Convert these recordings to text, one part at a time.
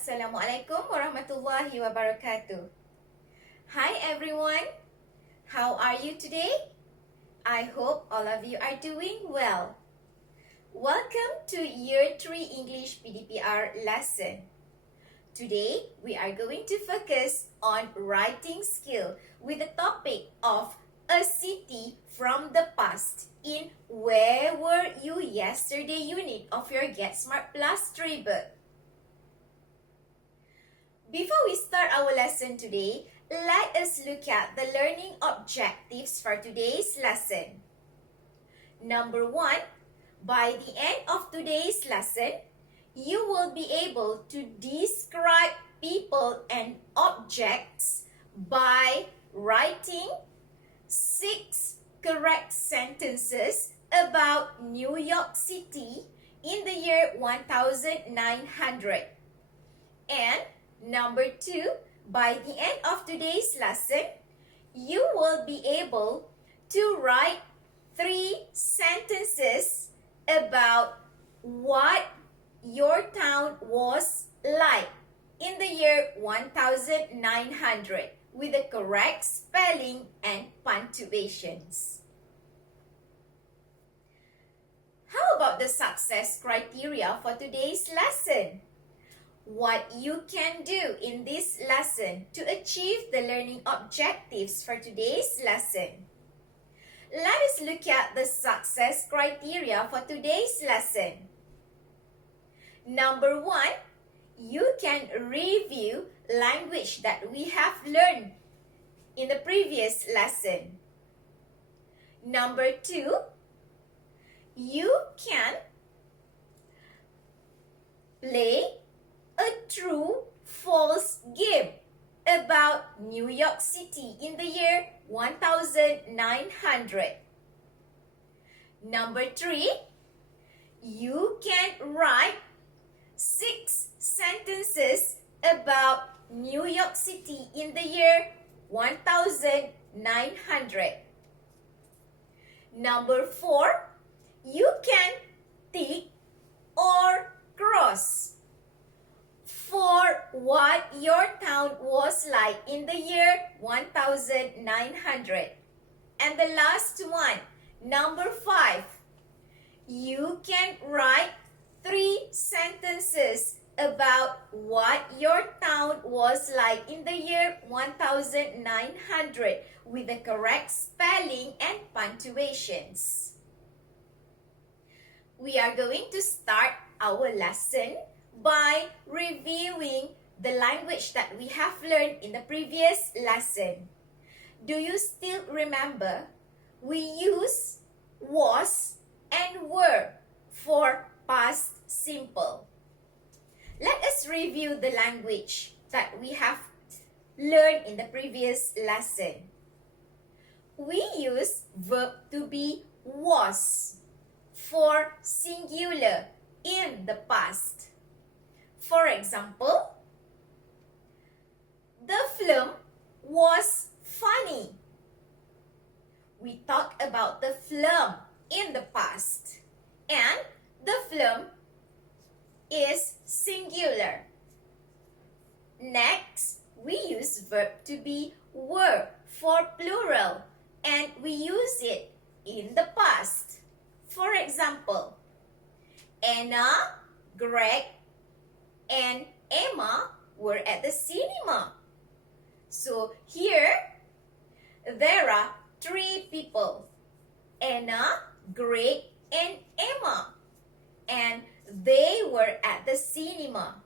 Assalamualaikum warahmatullahi wabarakatuh. Hi everyone, how are you today? I hope all of you are doing well. Welcome to Year 3 English PDPR lesson. Today, we are going to focus on writing skill with the topic of a city from the past in Where Were You Yesterday unit of your Get Smart Plus storybook. Before we start our lesson today, let us look at the learning objectives for today's lesson. Number 1, by the end of today's lesson, you will be able to describe people and objects by writing 6 correct sentences about New York City in the year 1900. And number 2, by the end of today's lesson, you will be able to write 3 sentences about what your town was like in the year 1900 with the correct spelling and punctuations. How about the success criteria for today's lesson? What you can do in this lesson to achieve the learning objectives for today's lesson. Let us look at the success criteria for today's lesson. Number 1, you can review language that we have learned in the previous lesson. Number 2, you can play a true-false game about New York City in the year 1900. Number 3, you can write 6 sentences about New York City in the year 1900. Number 4, you can tick or cross for what your town was like in the year 1900. And the last one, number 5, you can write 3 sentences about what your town was like in the year 1900 with the correct spelling and punctuations. We are going to start our lesson by reviewing the language that we have learned in the previous lesson. Do you still remember? We use was and were for past simple. Let us review the language that we have learned in the previous lesson. We use verb to be was for singular in the past. For example, the film was funny. We talk about the film in the past, and the film is singular. Next, we use verb to be were for plural, and we use it in the past. For example, Anna, Greg, and Emma were at the cinema. So here, there are 3 people, Anna, Greg, and Emma. And they were at the cinema.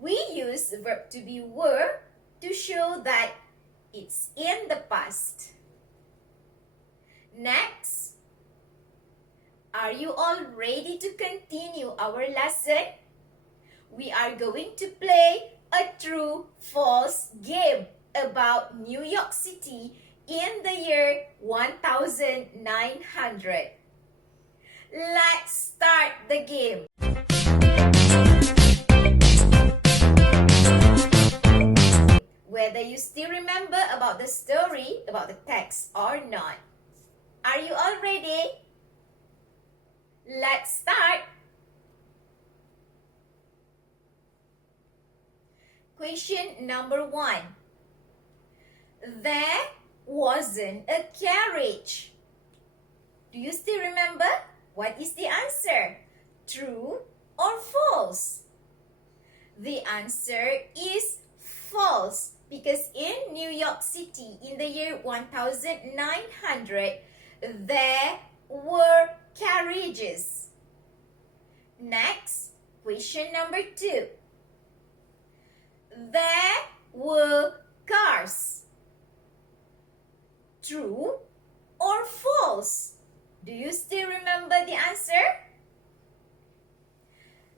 We use verb to be were to show that it's in the past. Next, are you all ready to continue our lesson? We are going to play a true-false game about New York City in the year 1900. Let's start the game. Whether you still remember about the story, about the text or not. Are you all ready? Let's start. Question number 1. There wasn't a carriage. Do you still remember? What is the answer? True or false? The answer is false because in New York City in the year 1900, there were carriages. Next, question number 2. There were cars. True or false? Do you still remember the answer?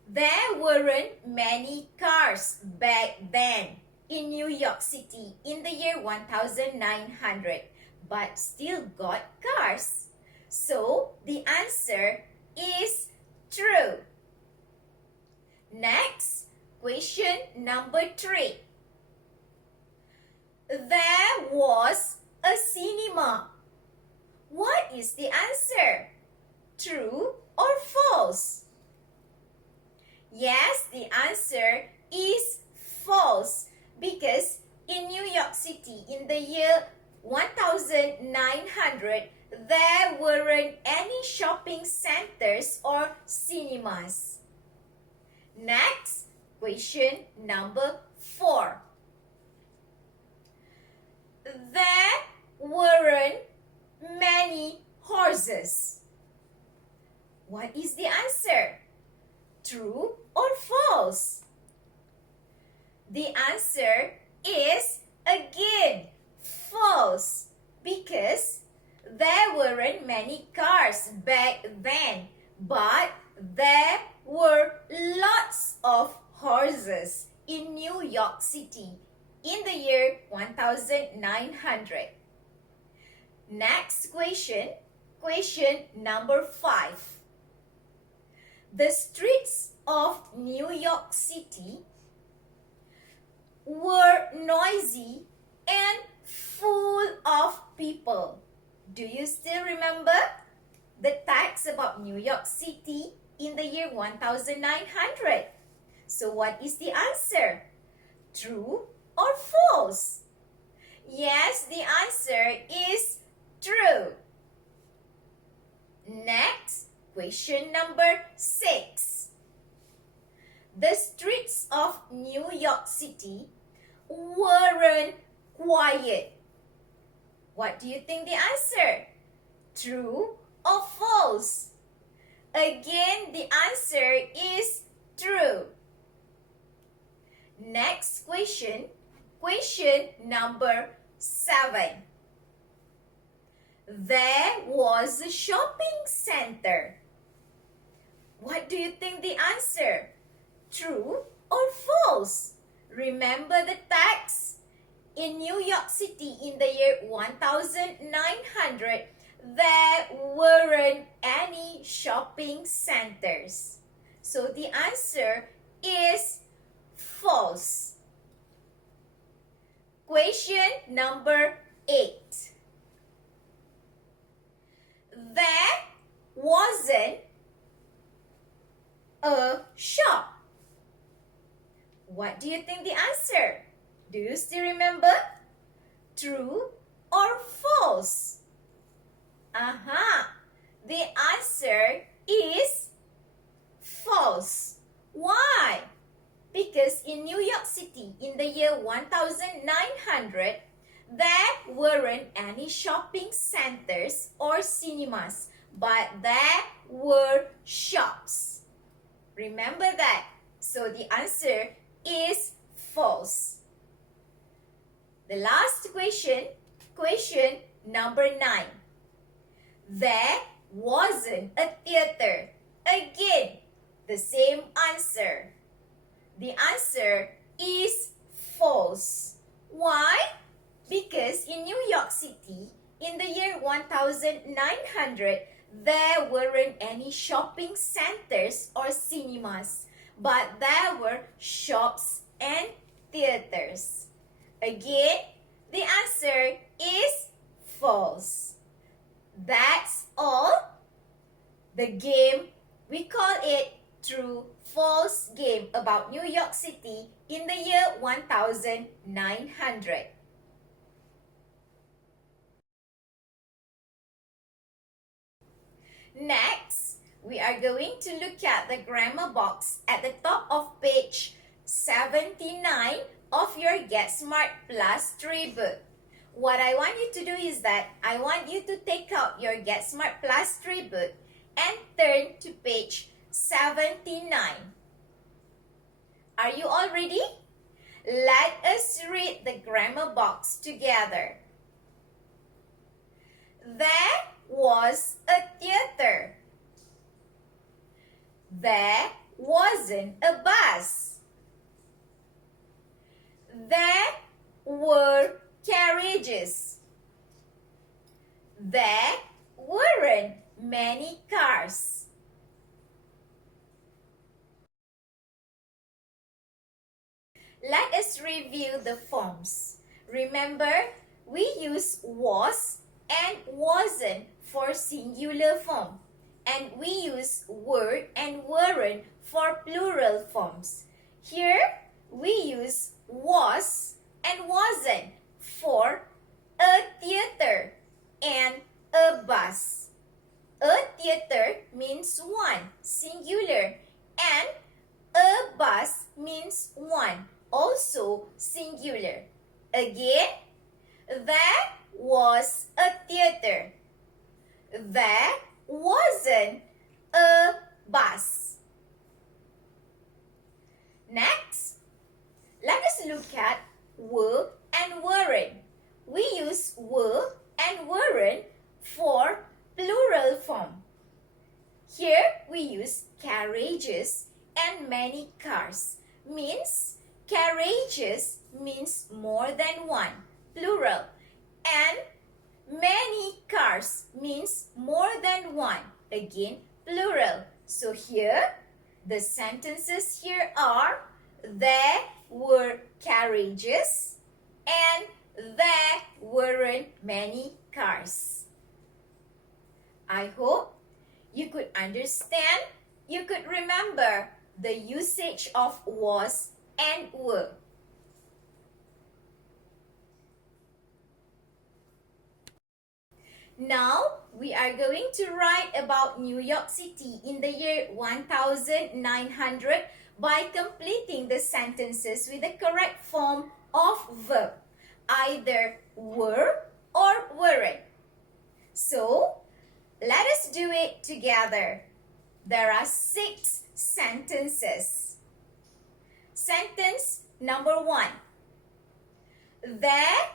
There weren't many cars back then in New York City in the year 1900, but still got cars. So, the answer is true. Next, question number 3. There was a cinema. What is the answer? True or false? Yes, the answer is false because in New York City in the year 1900, there weren't any shopping centers or cinemas. Next, question number 4. There weren't many horses. What is the answer? True or false? The answer is again false because there weren't many cars back then, but there were lots of horses in New York City in the year 1900. Next question, question number 5. The streets of New York City were noisy and full of people. Do you still remember the facts about New York City in the year 1900? So what is the answer? True or false? Yes, the answer is true. Next, question number 6. The streets of New York City weren't quiet. What do you think the answer? True or false? Again, the answer is true. Next question, question number 7. There was a shopping center. What do you think the answer? True or false? Remember the facts? In New York City in the year 1900, there weren't any shopping centers. So the answer is false. Question number 8. There wasn't a shop. What do you think the answer? Do you still remember? True or false? The answer is false. Why? Because in New York City in the year 1900, there weren't any shopping centers or cinemas, but there were shops. Remember that. So the answer is false. The last question, question number 9. There wasn't a theater. Again, the same answer. The answer is false. Why? Because in New York City, in the year 1900, there weren't any shopping centers or cinemas, but there were shops and theaters. Again, the answer is false. That's all. The game, we call it true, false game about New York City in the year 1900. Next, we are going to look at the grammar box at the top of page 79 of your Get Smart Plus 3 book. What I want you to do is that I want you to take out your Get Smart Plus 3 book and turn to page 79. Are you all ready? Let us read the grammar box together. There was a theater. There wasn't a bus. There were carriages. There weren't many cars. Let us review the forms. Remember, we use was and wasn't for singular form, and we use were and weren't for plural forms. Here, we use was and wasn't for a theater and a bus. A theater means one, singular, and a bus means one, also singular. Again, there was a theater. There wasn't a bus. Next, let us look at were and weren't. We use were and weren't for plural form. Here we use carriages and many cars. Means carriages means more than one, plural. And many cars means more than one, again plural. So here, the sentences here are, there were carriages and there weren't many cars. I hope you could understand, you could remember the usage of was and were. Now, we are going to write about New York City in the year 1900 by completing the sentences with the correct form of verb, either were or weren't. So, let us do it together. There are 6 sentences. Sentence number 1. There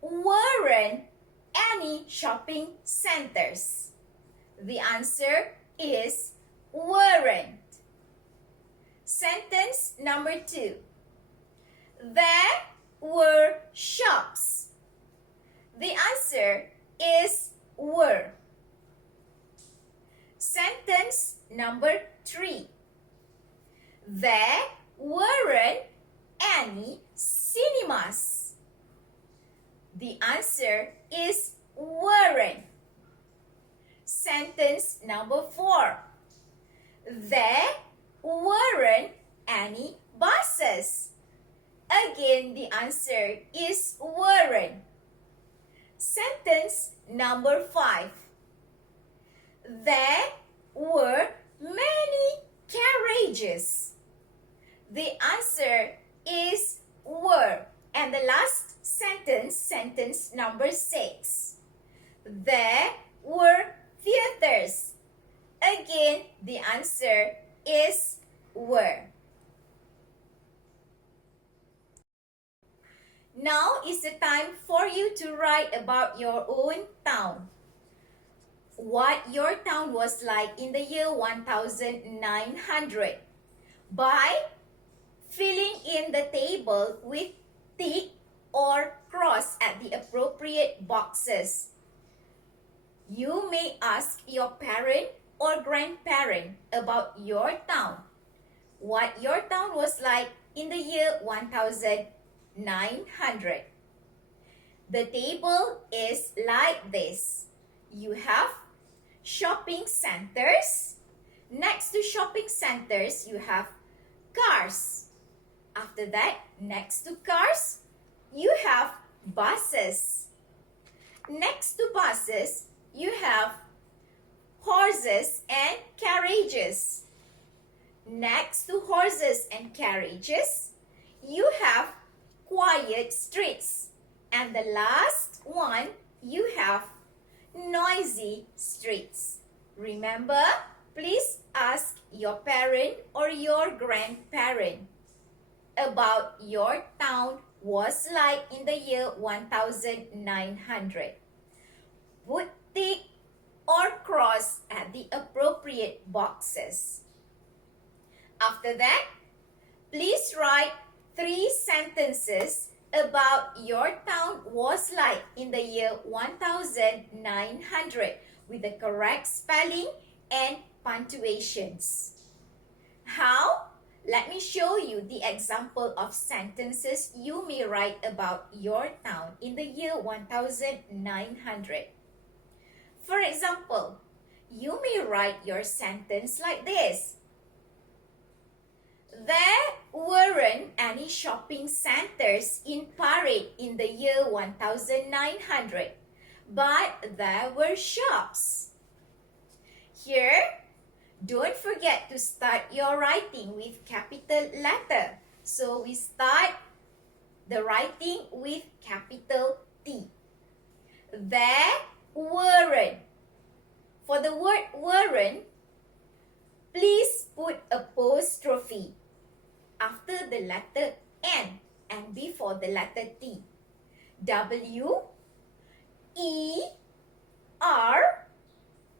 weren't any shopping centers. The answer is weren't. Sentence number 2. There were shops. The answer is were. Sentence number 3. There weren't any cinemas. The answer is weren't. Sentence number 4. There weren't any buses. Again, the answer is weren't. Sentence number 5. There were many carriages. The answer is were. And the last sentence, sentence number 6. There were theaters. Again, the answer is were. Now is the time for you to write about your own town. What your town was like in the year 1900 by filling in the table with tick or cross at the appropriate boxes. You may ask your parent or grandparent about your town. What your town was like in the year 1900. The table is like this. You have shopping centers, Next to shopping centers, you have cars. After that, next to cars, you have buses. Next to buses, you have horses and carriages. Next to horses and carriages, you have quiet streets. And the last one, you have noisy streets. Remember, please ask your parent or your grandparent about your town was like in the year 1900. Put tick or cross at the appropriate boxes. After that, please write 3 sentences about your town was like in the year 1900 with the correct spelling and punctuations. How? Let me show you the example of sentences you may write about your town in the year 1900. For example, you may write your sentence like this. There weren't any shopping centers in Paris in the year 1900, but there were shops. Here, don't forget to start your writing with capital letter. So we start the writing with capital T. There weren't. For the word weren't, please put apostrophe after the letter N and before the letter T. W, E, R,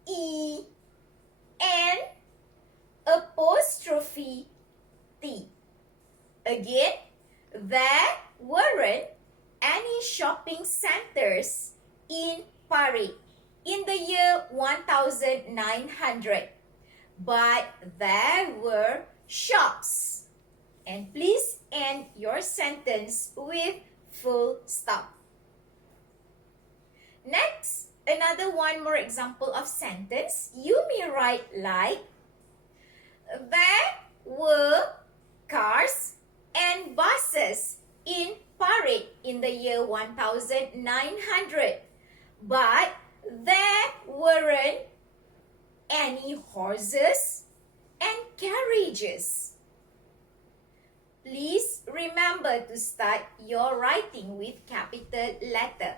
E, N, apostrophe T. Again, there weren't any shopping centers in Paris in the year 1900, but there were shops. And please end your sentence with full stop. Next, another one more example of sentence. You may write like, there were cars and buses in Paris in the year 1900, but there weren't any horses and carriages. Please remember to start your writing with capital letter.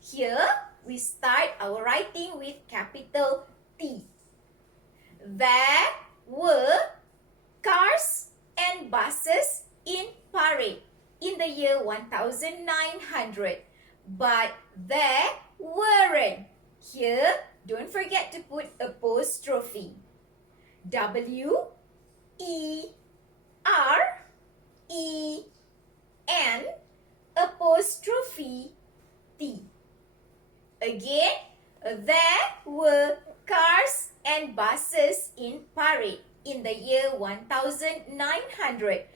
Here, we start our writing with capital T. There were cars and buses in Paris in the year 1900, but there weren't. Here, don't forget to put apostrophe. W, E, R, E, N, apostrophe T. Again, there were cars and buses in Paris in the year 1900,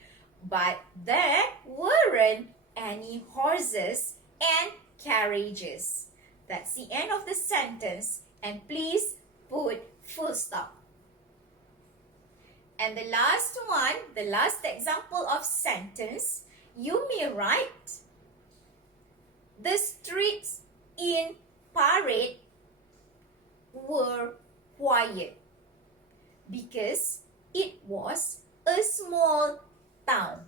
but there weren't any horses and carriages. That's the end of the sentence, and please put full stop. And the last one, the last example of sentence, you may write, the streets in Paris were quiet because it was a small town.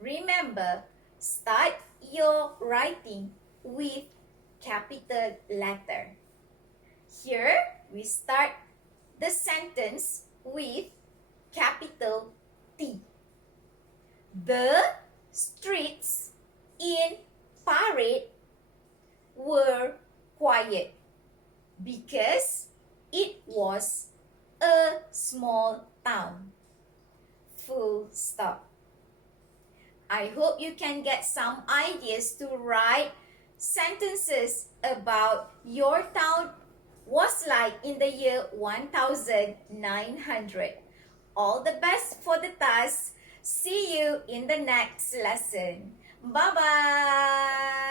Remember, start your writing with capital letter. Here, we start the sentence with capital T. The streets in Paris were quiet because it was a small town. Full stop. I hope you can get some ideas to write sentences about your town was like in the year 1900. All the best for the task. See you in the next lesson. Bye-bye.